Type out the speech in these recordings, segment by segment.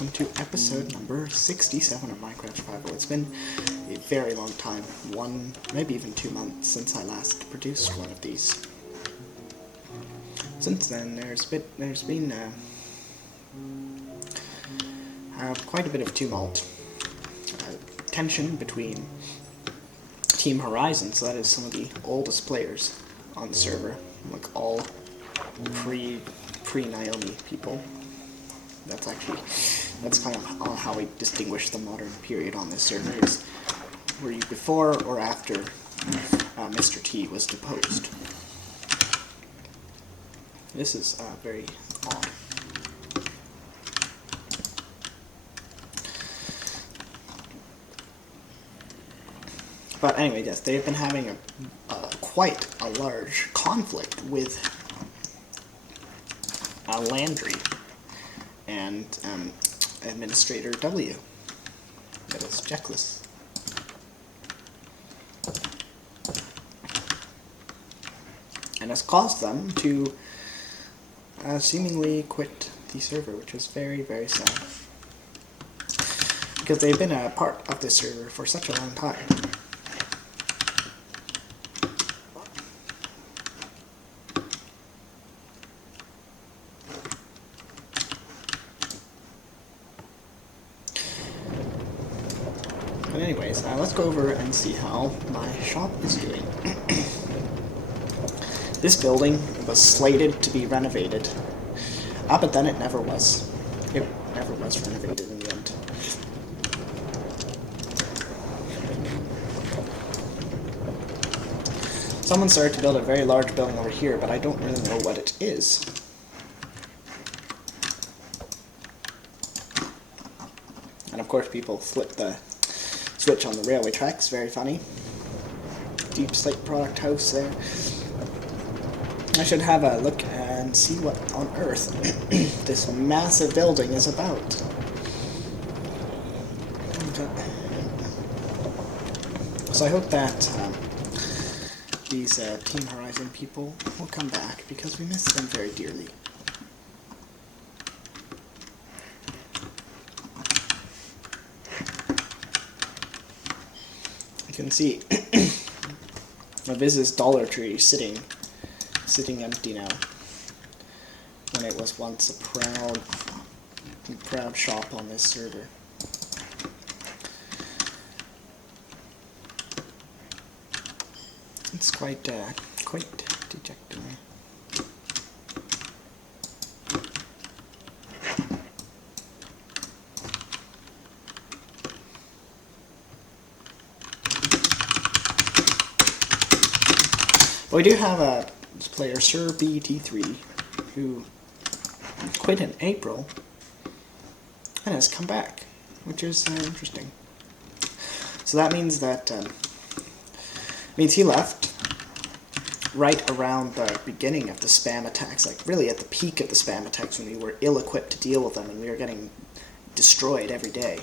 welcome to episode number 67 of Minecraft Survival. It's been a very long time, maybe even 2 months since I last produced one of these. Since then, there's been quite a bit of tumult, tension between Team Horizon, so that is some of the oldest players on the server, like all pre-Naomi people. That's kind of how we distinguish the modern period on this server, is were you before or after Mr. T was deposed. This is very odd. But anyway, yes, they've been having quite a large conflict with Landry and Administrator W, that is Jeckless. And has caused them to seemingly quit the server, which is very, very sad. Because they've been a part of this server for such a long time. But anyways, let's go over and see how my shop is doing. This building was slated to be renovated, but then it never was. It never was renovated in the end. Someone started to build a very large building over here, but I don't really know what it is. And of course people flip the switch on the railway tracks, very funny. Deep Slate Product House there. I should have a look and see what on earth this massive building is about. So I hope that these Team Horizon people will come back, because we miss them very dearly. You can see Viz's Dollar Tree sitting empty now, when it was once a proud shop on this server. It's quite dejecting. But we do have a player, Sir BT3, who quit in April and has come back, which is interesting. So that means that he left right around the beginning of the spam attacks, like really at the peak of the spam attacks, when we were ill-equipped to deal with them and we were getting destroyed every day.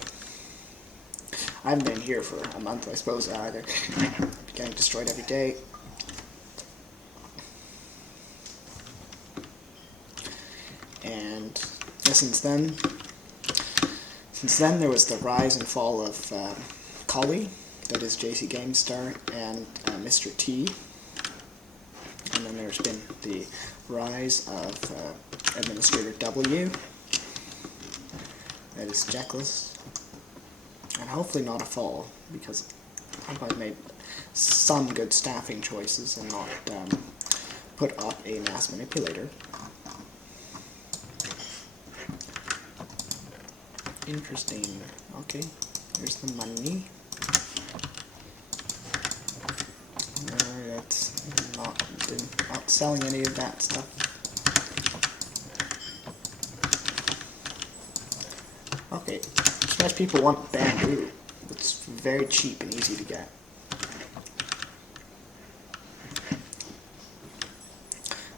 I haven't been here for a month, I suppose, either. Getting destroyed every day. And since then there was the rise and fall of Collie, that is JC GameStar, and Mr. T. And then there's been the rise of Administrator W, that is Jeckless, and hopefully not a fall, because I've made some good staffing choices and not put up a mass manipulator. Interesting. Okay, here's the money. That's not selling any of that stuff. Okay, most people want bamboo. It's very cheap and easy to get.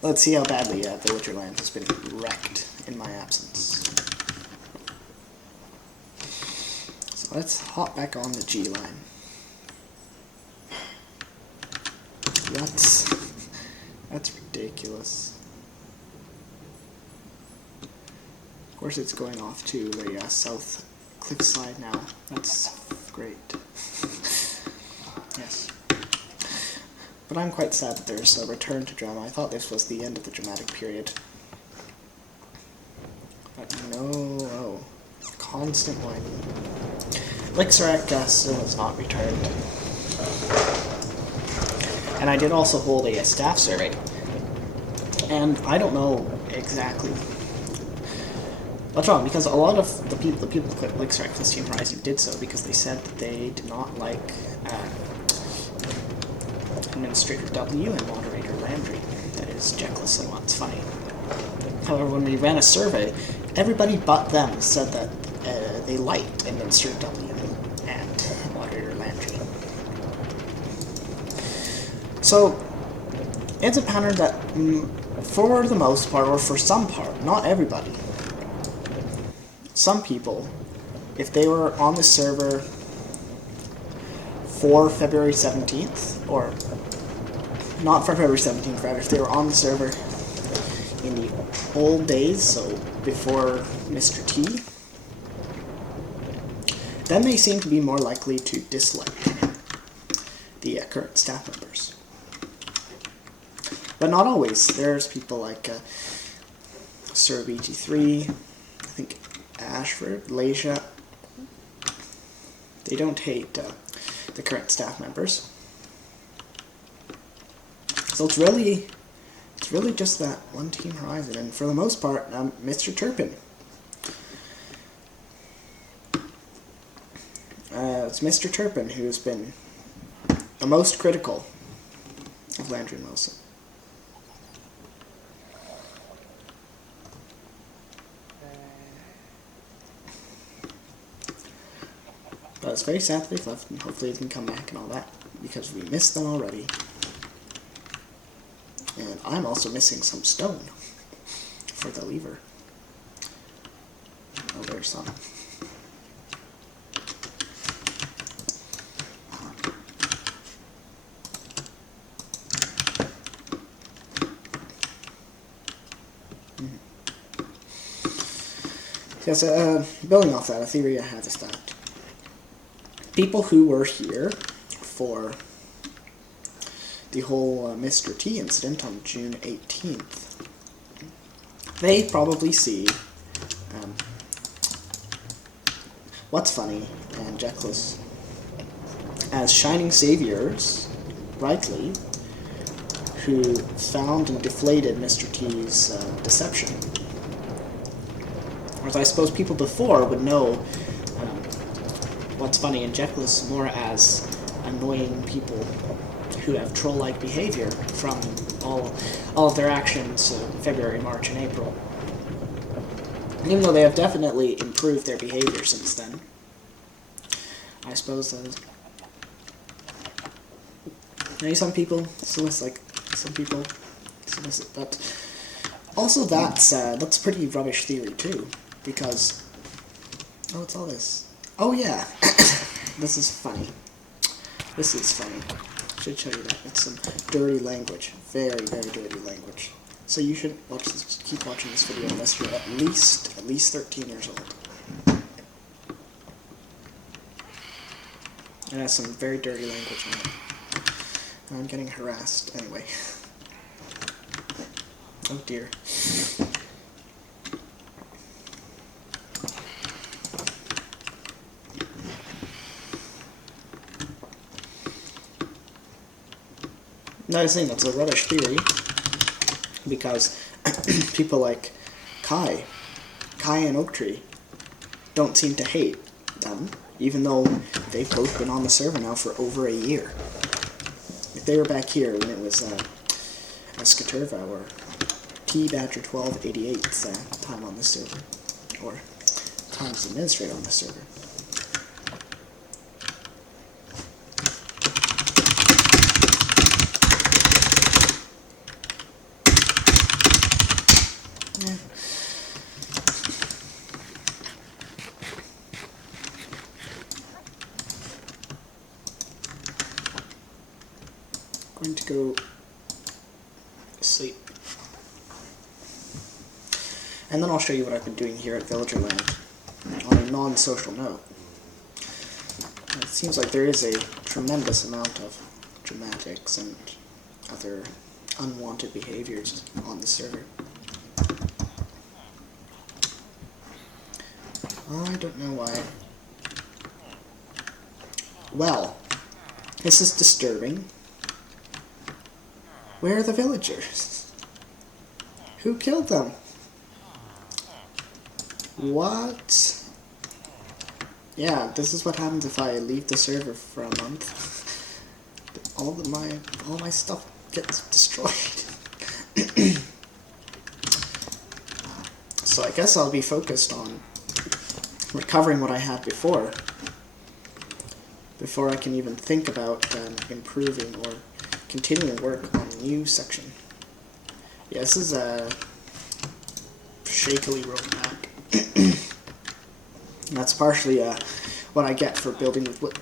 Let's see how badly Villager Land has been wrecked in my absence. Let's hop back on the G line. That's ridiculous. course, it's going off to the south cliffside now. That's great. Yes. But I'm quite sad that there's a return to drama. I thought this was the end of the dramatic period. But no. Constant whining. Lixerac still has not returned. And I did also hold a staff survey. And I don't know exactly what's wrong, because a lot of the people who quit Lixerac this Team Horizon did so because they said that they did not like Administrator W and Moderator Landry. That is Jeckless and What's Funny. However, when we ran a survey, everybody but them said that they liked Administrator W and Moderator Landry. So, it's a pattern that, for the most part, or for some part, not everybody, some people, if they were on the server for February 17th, or not for February 17th, rather, if they were on the server in the old days, so before Mr. T, then they seem to be more likely to dislike the current staff members. But not always. There's people like Sir BT3, I think Ashford, Leisha. They don't hate the current staff members. So it's really just that one Team Horizon, and for the most part, Mr. Turpin. It's Mr. Turpin who's been the most critical of Landry and Wilson. But it's very sad that they've left, and hopefully they can come back and all that, because we missed them already. And I'm also missing some stone for the lever. Oh, there's some. Yes, building off that, a theory I have is that people who were here for the whole Mr. T incident on June 18th, they probably see What's Funny and Jeckless as shining saviors, rightly, who found and deflated Mr. T's deception. Whereas I suppose people before would know What's Funny and Jeckless more as annoying people who have troll-like behavior from all of their actions in February, March, and April. Even though they have definitely improved their behavior since then. I suppose maybe some people solicit, but also that's a pretty rubbish theory too, because what's all this? Oh yeah, this is funny. This is funny. I should show you that. It's some dirty language, very, very dirty language. So you should watch this, keep watching this video unless you're at least 13 years old. It has some very dirty language in it. I'm getting harassed anyway. Oh dear. Another thing that's a rubbish theory, because people like Kai and Oaktree don't seem to hate them, even though they've both been on the server now for over a year. If they were back here when it was Skaterva or T-Badger 1288's time on this server, or time as administrator on this server. Yeah. Going to go sleep. And then I'll show you what I've been doing here at Villagerland on a non-social note. It seems like there is a tremendous amount of dramatics and other unwanted behaviors on the server. I don't know why. Well, this is disturbing. Where are the villagers? Who killed them? What? Yeah, this is what happens if I leave the server for a month. all my stuff gets destroyed. So I guess I'll be focused on recovering what I had before I can even think about improving or continuing work on a new section. Yeah, this is a shakily wrote map. That's partially what I get for building with wood.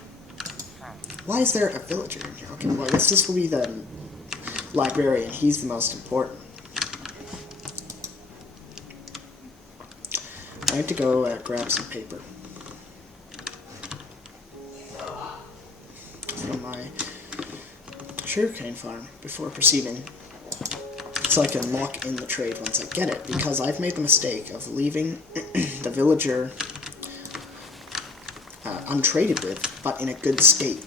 Why is there a villager in here? Okay, well I guess this will be the librarian. He's the most important. I have to go grab some paper from my sugarcane farm before proceeding, so I can lock in the trade once I get it, because I've made the mistake of leaving the villager untraded with, but in a good state,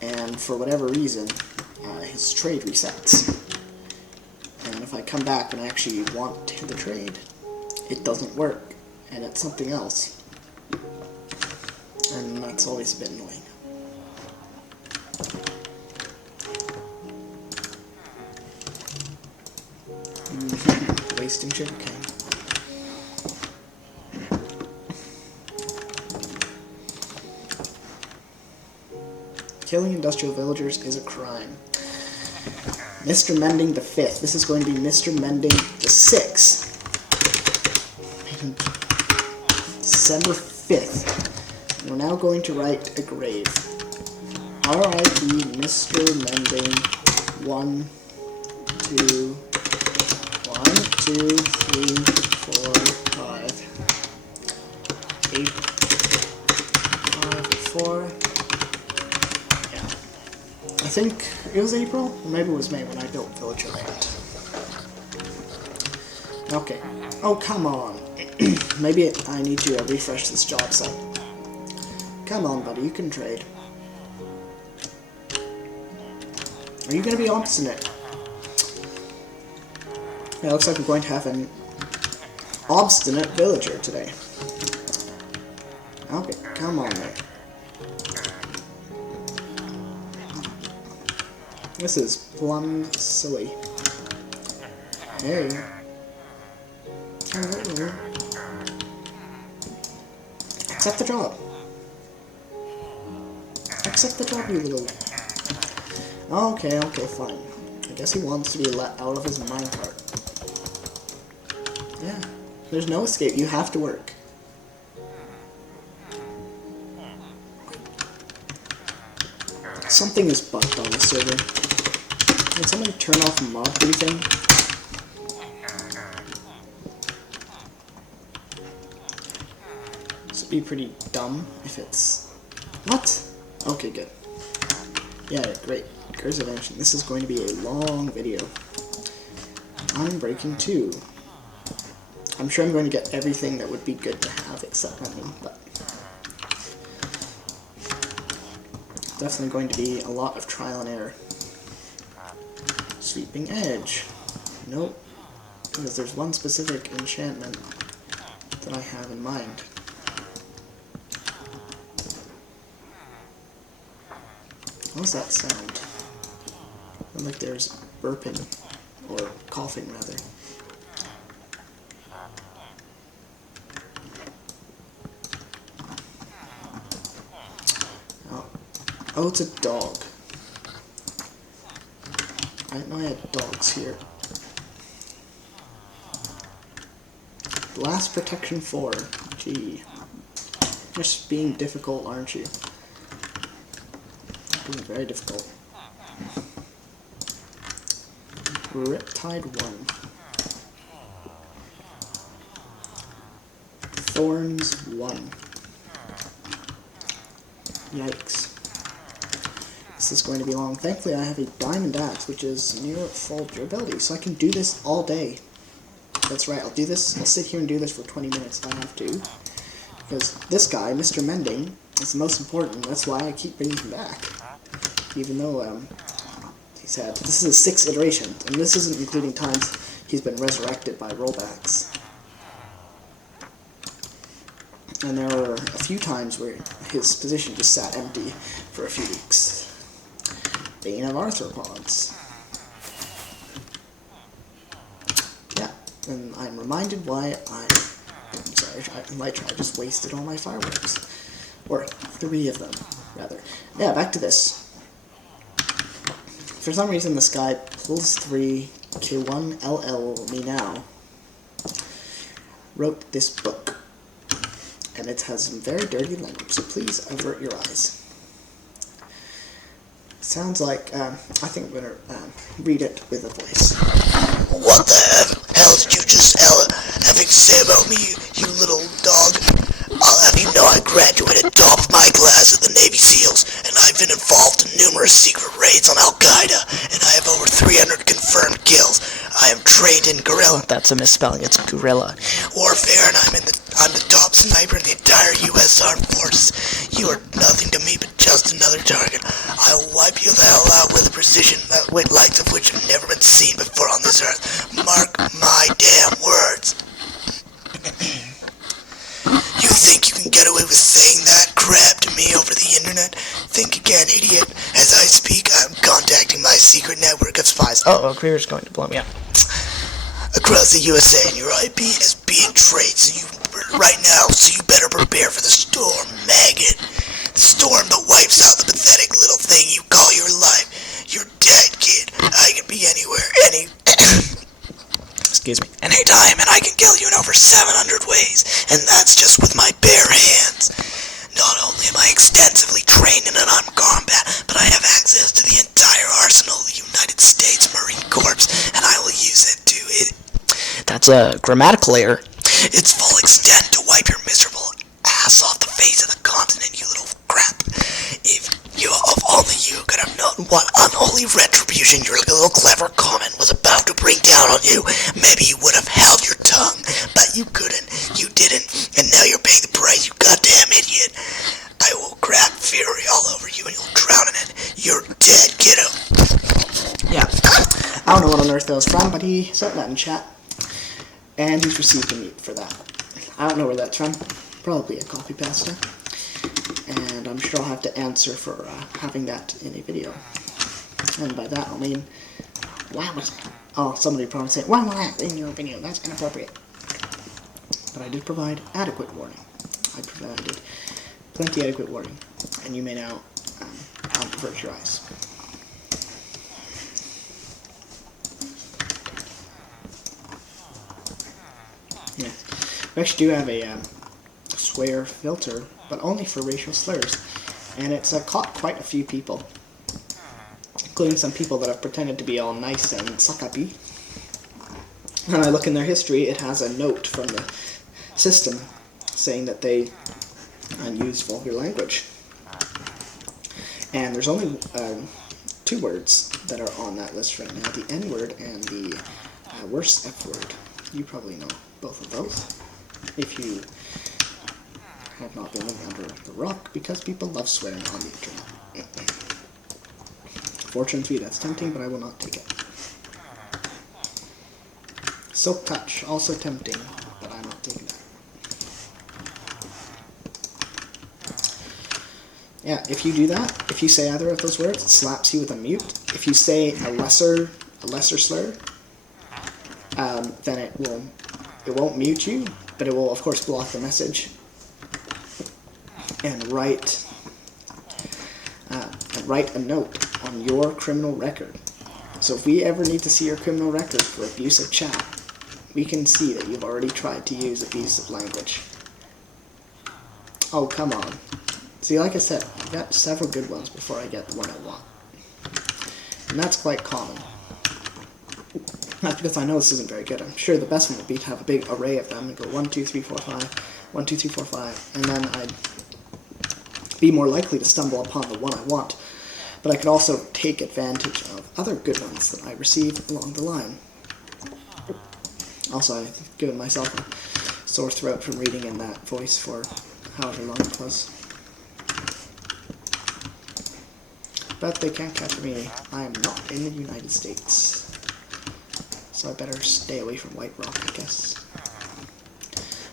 and for whatever reason, his trade resets. And if I come back and I actually want the trade, it doesn't work, and it's something else. And that's always a bit annoying. Wasting sugarcane. Killing industrial villagers is a crime. Mr. Mending the 5th. This is going to be Mr. Mending the 6th. December 5th. We're now going to write a grave. R.I.P. Mr. Mending 1, 2, 1, 2, 3, 4, 5, 8, 5, 4. I think it was April, or maybe it was May when I built Villagerland. Okay. Oh, come on. Maybe I need to refresh this job site. Come on, buddy, you can trade. Are you going to be obstinate? Yeah, looks like we're going to have an obstinate villager today. Okay, come on, mate. This is plumb silly. Hey. Accept the job. Accept the job, you little... Okay, fine. I guess he wants to be let out of his minecart. Yeah. There's no escape. You have to work. Something is bugged on the server. Can somebody turn off mob briefing? This would be pretty dumb if it's... What? Okay, good. Yeah, great. Curse of Ancient. This is going to be a long video. Unbreaking 2. I'm sure I'm going to get everything that would be good to have except one, but... Definitely going to be a lot of trial and error. Sweeping Edge. Nope. Because there's one specific enchantment that I have in mind. What's that sound? Like there's burping, or coughing rather. Oh, it's a dog. I didn't know I had dogs here. Blast Protection 4. Gee. Just being difficult, aren't you? Being very difficult. Riptide 1. Thorns 1. Yikes. This is going to be long. Thankfully I have a Diamond Axe, which is near full durability, so I can do this all day. That's right, I'll do this, I'll sit here and do this for 20 minutes if I have to. Because this guy, Mr. Mending, is the most important. That's why I keep bringing him back. Even though, he's had, this is a 6th iteration, and this isn't including times he's been resurrected by rollbacks. And there were a few times where his position just sat empty for a few weeks. Bane of arthropods. Yeah, and I'm reminded why I'm sorry, I just wasted all my fireworks. Or 3 of them, rather. Yeah, back to this. For some reason this guy pulls 3 K1 LL me now wrote this book. And it has some very dirty language, so please avert your eyes. Sounds like, I think I'm going to read it with a voice. What the hell did you just having say about me, you little dog? I'll have you know I graduated top of my class at the Navy SEALs, and I've been involved in numerous secret raids on Al-Qaeda, and I have over 300 confirmed kills. I am trained in guerrilla. That's a misspelling, it's guerrilla. Warfare, and I'm the top sniper in the entire U.S. Armed Forces. You are nothing to me but just another target. I will wipe you the hell out with a precision that likes of which have never been seen before on this earth. Mark my damn words. You think you can get away with saying that crap to me over the internet? Think again, idiot. As I speak, I'm contacting my secret network of spies. Oh, Greer's going to blow me up. Across the USA, and your IP is being traced right now, so you better prepare for the storm, maggot. The storm that wipes out the pathetic little thing you call your life. You're dead, kid. I can be anywhere, Excuse me. anytime, and I can kill you in over 700 ways, and that's just with my bare hands. Not only am I extensively trained in unarmed combat, but I have access to the entire arsenal of the United States Marine Corps, and I will use it to That's a grammatical error. its full extent to wipe your miserable ass off the face of the continent, you little crap. If only you could have known what unholy retribution your little clever comment was about to bring down on you, maybe you would have held your tongue, but you couldn't, you didn't, and now you're paying the price, you goddamn idiot. I will grab fury all over you and you'll drown in it. You're dead, kiddo. Yeah. I don't know what on earth that was from, but he said that in chat. And he's received a mute for that. I don't know where that's from. Probably a copy pasta. And I'm sure I'll have to answer for having that in a video. And by that, I mean, why was that? Oh, somebody probably said, why was that in your video? That's inappropriate. But I did provide adequate warning. I provided plenty adequate warning. And you may now avert your eyes. Yeah. We actually do have a swear filter, but only for racial slurs. And it's caught quite a few people, including some people that have pretended to be all nice and suck-uppy. When I look in their history, it has a note from the system saying that they use vulgar language. And there's only 2 words that are on that list right now, the N-word and the worst F-word. You probably know both of those, if you have not been living under the rock, because people love swearing on the internet. Fortunately, that's tempting, but I will not take it. Silk Touch, also tempting, but I'm not taking that. Yeah, if you do that, if you say either of those words, it slaps you with a mute. If you say a lesser slur, then it won't mute you, but it will of course block the message and write a note on your criminal record. So if we ever need to see your criminal record for abusive chat, we can see that you've already tried to use abusive language. Oh, come on. See, like I said, I've got several good ones before I get the one I want. And that's quite common. Not because I know this isn't very good. I'm sure the best one would be to have a big array of them and go 1, 2, 3, 4, 5. 1, 2, 3, 4, 5, and then I'd be more likely to stumble upon the one I want. But I could also take advantage of other good ones that I receive along the line. Also, I've given myself a sore throat from reading in that voice for however long it was. But they can't catch me. I am not in the United States. So I better stay away from White Rock, I guess.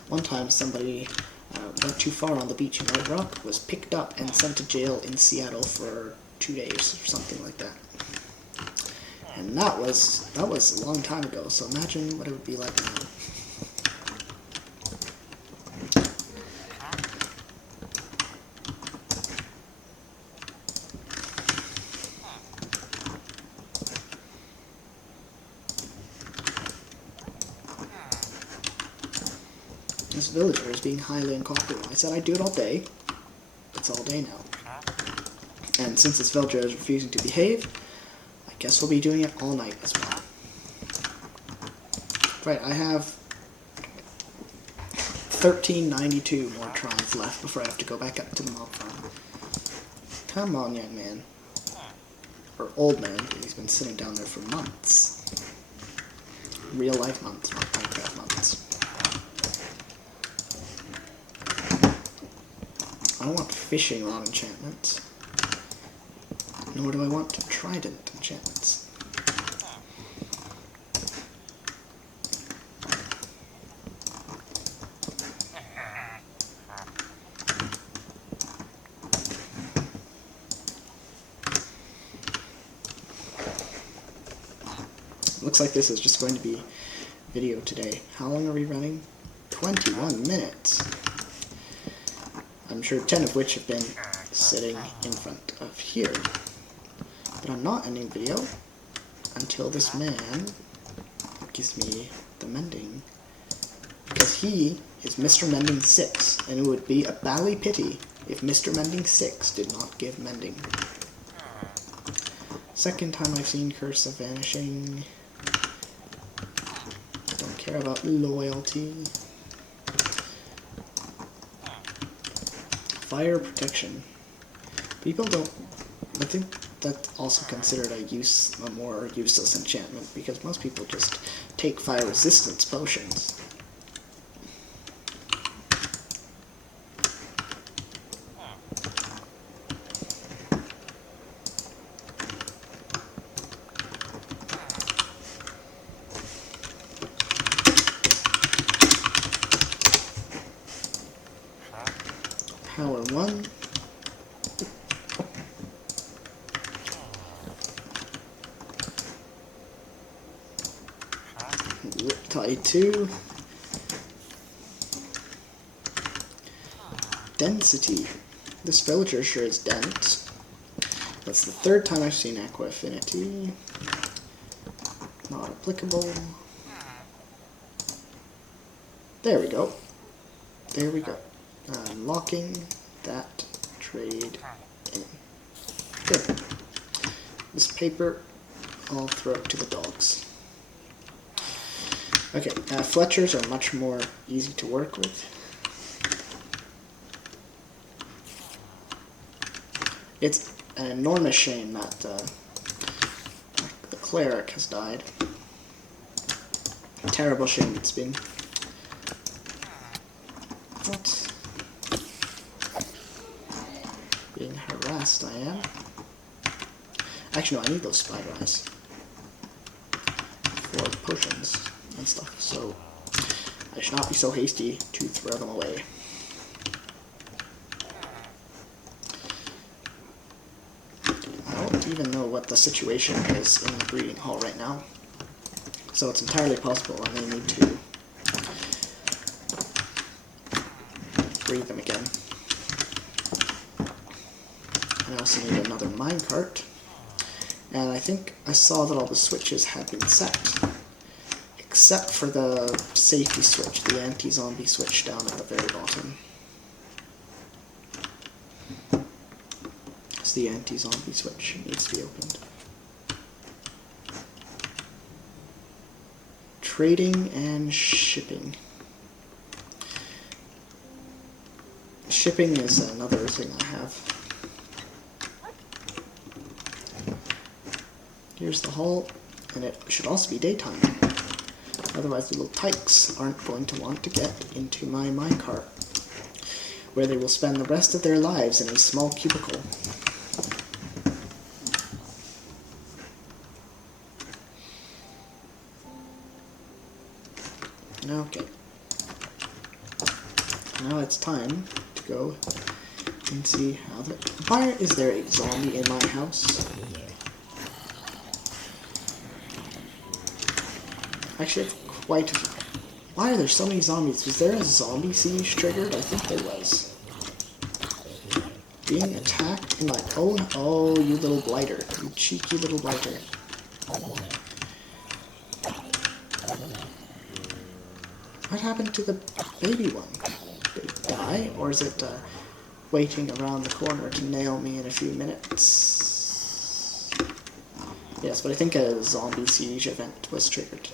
One time somebody went too far on the beach in White Rock, was picked up and sent to jail in Seattle for 2 days or something like that. And that was a long time ago, so imagine what it would be like now. This villager is being highly uncooperative. I said I'd do it all day. It's all day now. And since this villager is refusing to behave, I guess we'll be doing it all night as well. Right, I have 1392 more tries left before I have to go back up to the mob farm. Come on, young man. Or old man, because he's been sitting down there for months. Real life months, not Minecraft months. I don't want fishing rod enchantments. Nor do I want trident enchantments. Looks like this is just going to be video today. How long are we running? 21 minutes. I'm sure 10 of which have been sitting in front of here. But I'm not ending video until this man gives me the mending. Because he is Mr. Mending 6, and it would be a bally pity if Mr. Mending 6 did not give mending. Second time I've seen Curse of Vanishing. Don't care about loyalty. Fire protection. People don't... I think that's also considered a more useless enchantment, because most people just take fire resistance potions. Power 1. Riptide 2. Density. This villager sure is dense. That's the third time I've seen Aqua Affinity. Not applicable. There we go. There we go. Unlocking that trade in. Good. This paper I'll throw to the dogs. Okay, Fletchers are much more easy to work with. It's an enormous shame that the cleric has died. A terrible shame it's been. What? Being harassed I am. Actually no, I need those spider eyes for potions and stuff, so I should not be so hasty to throw them away. I don't even know what the situation is in the breeding hall right now, so it's entirely possible I may need to breed them again. I also need another minecart, and I think I saw that all the switches had been set, except for the safety switch, the anti-zombie switch down at the very bottom. It's the anti-zombie switch, it needs to be opened. Trading and shipping. shipping is another thing I have. Here's the hall, and it should also be daytime. Otherwise the little tykes aren't going to want to get into my minecart, where they will spend the rest of their lives in a small cubicle. Okay. Now it's time to go and see how the... Why is there a zombie in my house? Actually, it's quite... Why are there so many zombies? Was there a zombie siege triggered? I think there was. Being attacked in my own... Oh, you little blighter. You cheeky little blighter. What happened to the baby one? Did it die? Or is it waiting around the corner to nail me in a few minutes? Yes, but I think a zombie siege event was triggered.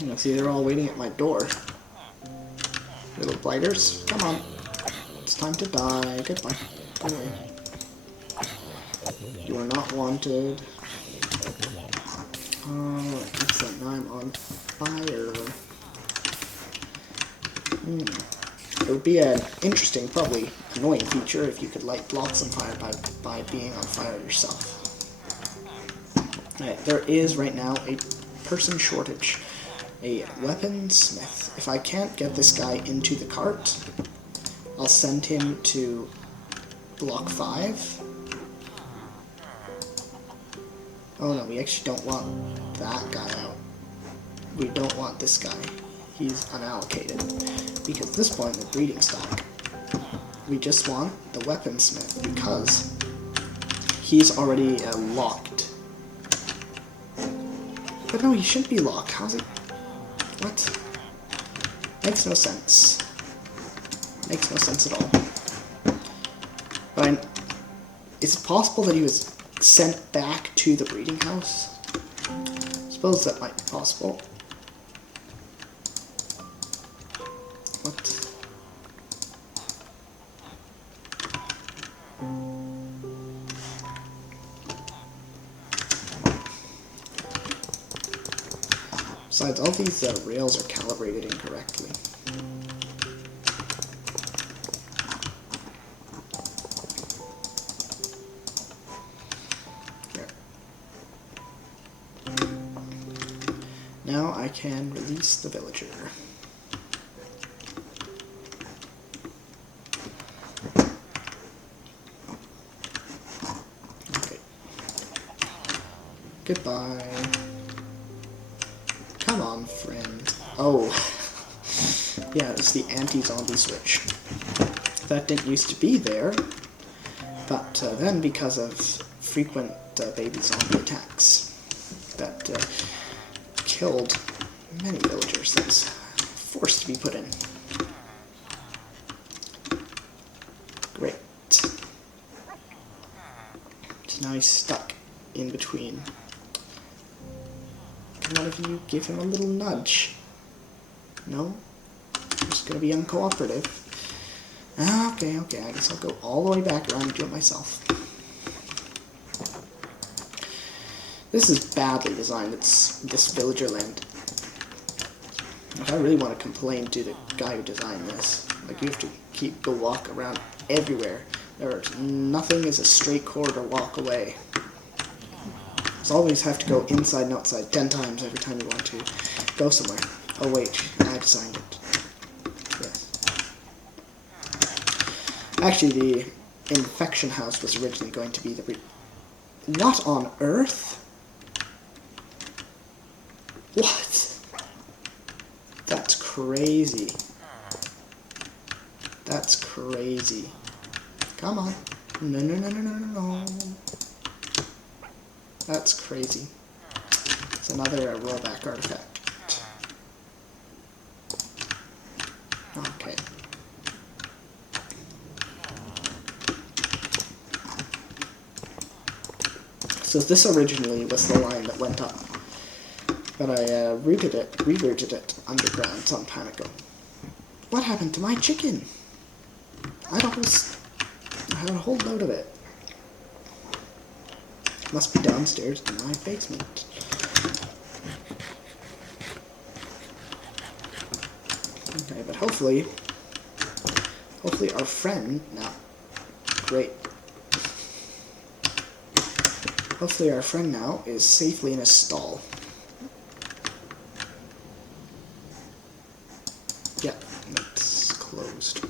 You know, see, they're all waiting at my door. Little blighters, come on. It's time to die. Goodbye. Go away. You are not wanted. Oh, excellent. Now I'm on fire. It would be an interesting, probably annoying feature if you could light blocks on fire by being on fire yourself. Right, there is right now a person shortage. A weaponsmith. If I can't get this guy into the cart, I'll send him to block 5. Oh no, we actually don't want that guy out. We don't want this guy. He's unallocated. Because at this point in the breeding stock, we just want the weaponsmith because he's already locked. But no, he shouldn't be locked. How's it? What? Makes no sense. Makes no sense at all. But is it possible that he was sent back to the breeding house? I suppose that might be possible. What? Besides, all these rails are calibrated incorrectly. There. Now I can release the villager. Okay. Goodbye. Come on, friend. Oh. Yeah, it's the anti-zombie switch. That didn't used to be there, but then because of frequent baby zombie attacks that killed many villagers, that was forced to be put in. Great. So now he's stuck in between. Can one of you give him a little nudge? No? I'm just gonna be uncooperative. Okay, I guess I'll go all the way back around and do it myself. This is badly designed, this villager land. If I really want to complain to the guy who designed this, like you have to go walk around everywhere. Nothing is a straight corridor walk away. You always have to go inside and outside 10 times every time you want to go somewhere. Oh wait, I designed it. Yes. Actually, the infection house was originally going to be the... What on earth? What? That's crazy. That's crazy. Come on. No. That's crazy. It's another rollback artifact. Okay. So this originally was the line that went up But I rerouted it underground some time ago. What happened to my chicken? I had a whole load of it. Must be downstairs in my basement. Okay, but hopefully our friend now. Great. Hopefully our friend now is safely in a stall. Yeah, it's closed.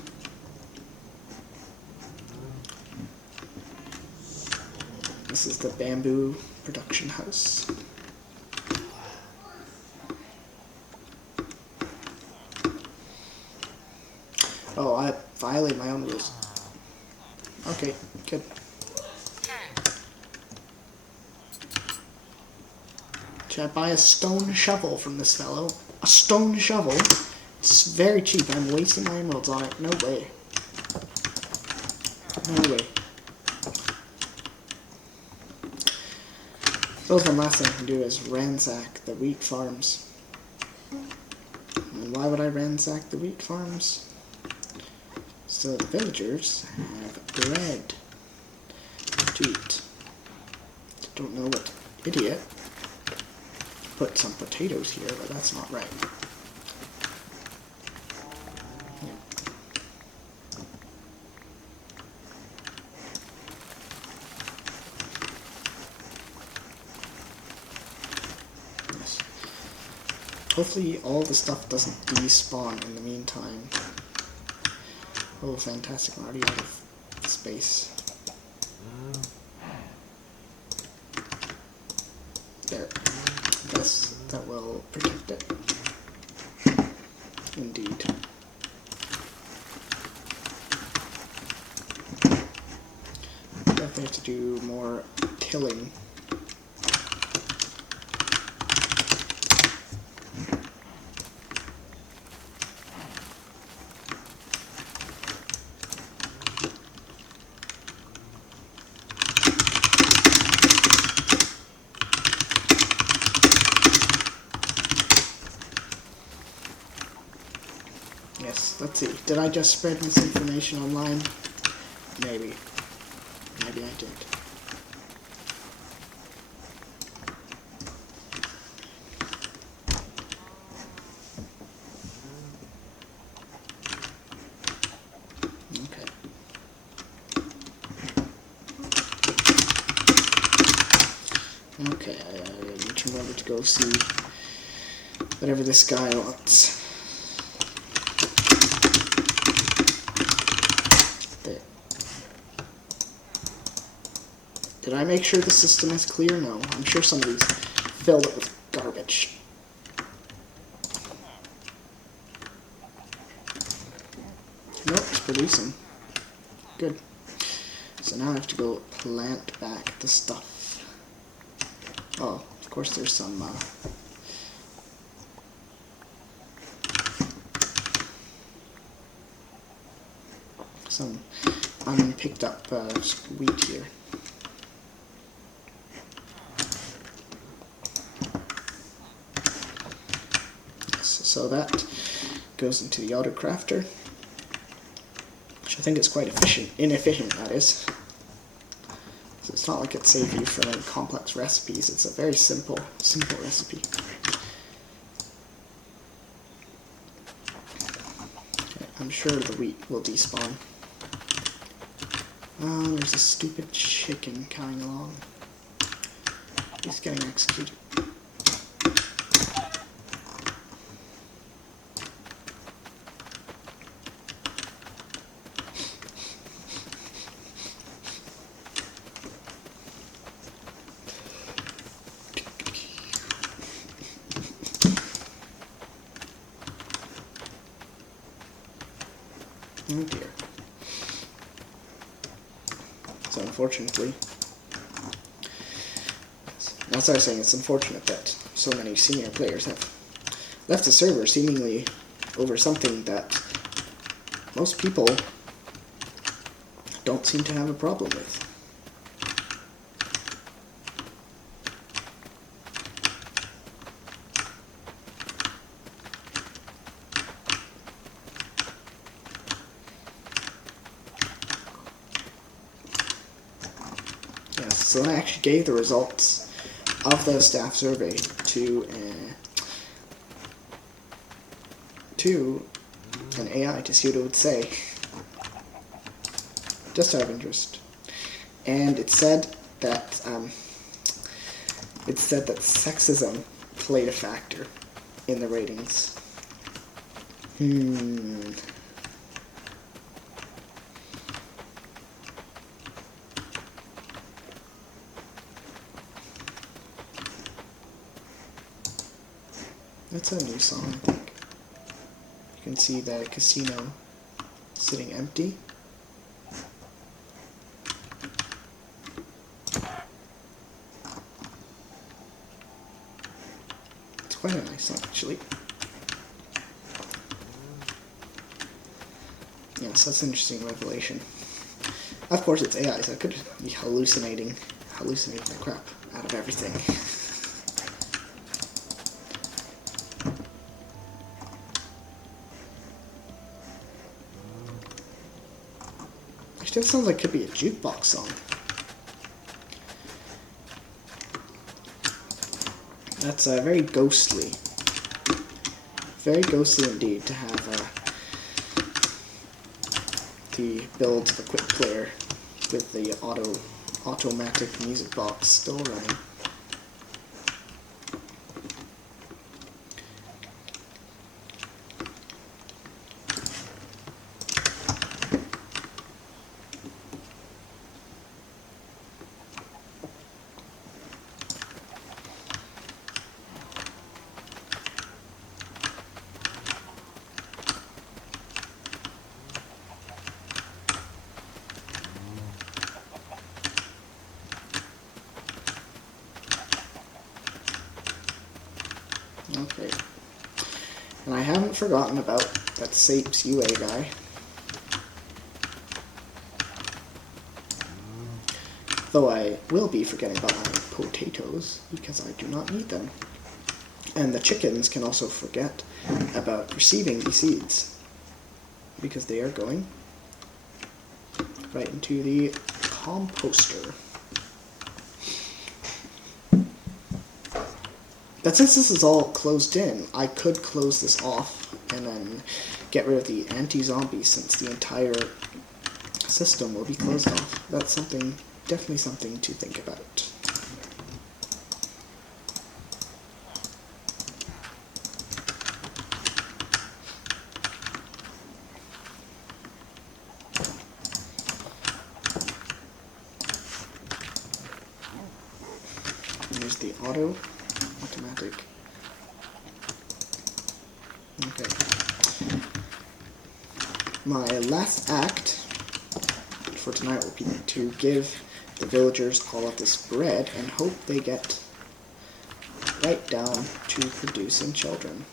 This is the bamboo production house. Oh, I violated my own rules. Okay, good. Should I buy a stone shovel from this fellow? A stone shovel? It's very cheap. I'm wasting my emeralds on it. No way. No way. So the last thing I can do is ransack the wheat farms. And why would I ransack the wheat farms? So the villagers have bread to eat. Don't know what idiot put some potatoes here, but that's not right. Yeah. Yes. Hopefully all the stuff doesn't despawn in the meantime. Oh, fantastic, I'm already out of space. There. Guess that will protect it. Indeed. Definitely have to do more tilling. Yes, let's see. Did I just spread misinformation online? Maybe. Maybe I did. Okay. Okay, I need to remember to go see whatever this guy wants. There. Did I make sure the system is clear? No. I'm sure somebody's filled it with garbage. Nope, it's producing. Good. So now I have to go plant back the stuff. Oh, of course there's some unpicked up wheat here. So that goes into the auto crafter, which I think is quite inefficient, that is. So it's not like it saves you from any complex recipes, it's a very simple recipe. Okay, I'm sure the wheat will despawn. There's a stupid chicken coming along. He's getting executed. Oh dear. So unfortunately, that's what I was saying, it's unfortunate that so many senior players have left the server seemingly over something that most people don't seem to have a problem with. So then I actually gave the results of the staff survey to an AI to see what it would say, just out of interest. And it said that sexism played a factor in the ratings. That's a new song, I think. You can see the casino sitting empty. It's quite a nice song, actually. Yes, that's an interesting revelation. Of course, it's AI, so it could be hallucinating the crap out of everything. Actually, that sounds like it could be a jukebox song. That's very ghostly. Very ghostly indeed to have the build the quick player with the automatic music box still running. Okay. And I haven't forgotten about that Sapes UA guy. Though I will be forgetting about my potatoes, because I do not need them. And the chickens can also forget about receiving the seeds, because they are going right into the composter. But since this is all closed in, I could close this off and then get rid of the anti-zombies, since the entire system will be closed off. That's definitely something to think about. There's the automatic. Okay. My last act for tonight will be to give the villagers all of this bread and hope they get right down to producing children.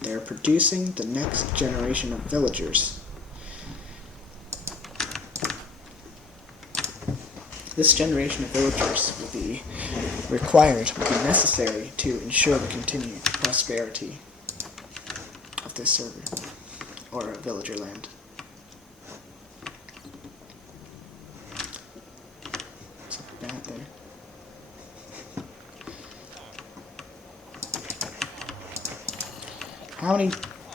They're producing the next generation of villagers. This generation of villagers will be required, will be necessary to ensure the continued prosperity of this server, or villager land. Something bad there. How many?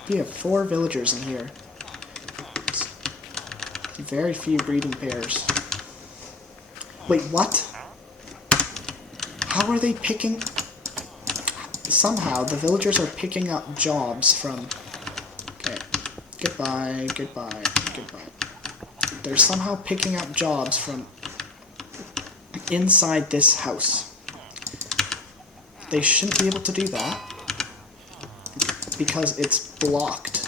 We have 4 villagers in here. Very few breeding pairs. Wait, what? How are they picking? Somehow the villagers are picking up jobs from... Okay. Goodbye, goodbye, goodbye. They're somehow picking up jobs from inside this house. They shouldn't be able to do that because it's blocked.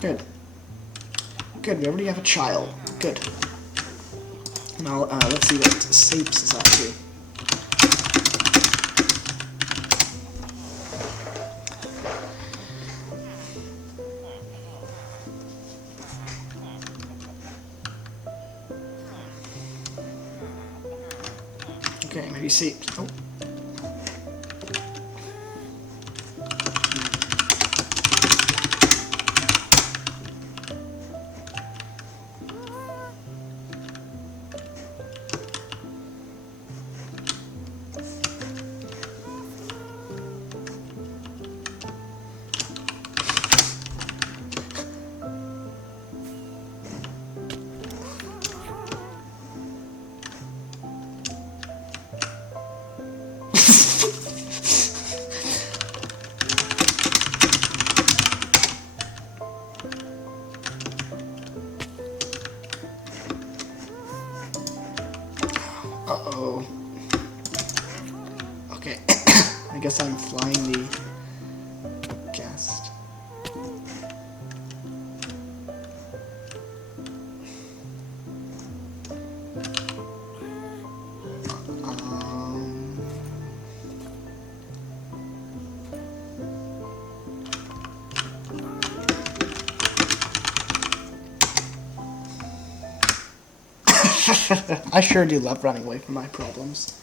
Good. Good, we already have a child. Good. Now, let's see what Sapes is up to. Okay, maybe Sapes. Oh. I guess I'm flying the guest. I sure do love running away from my problems.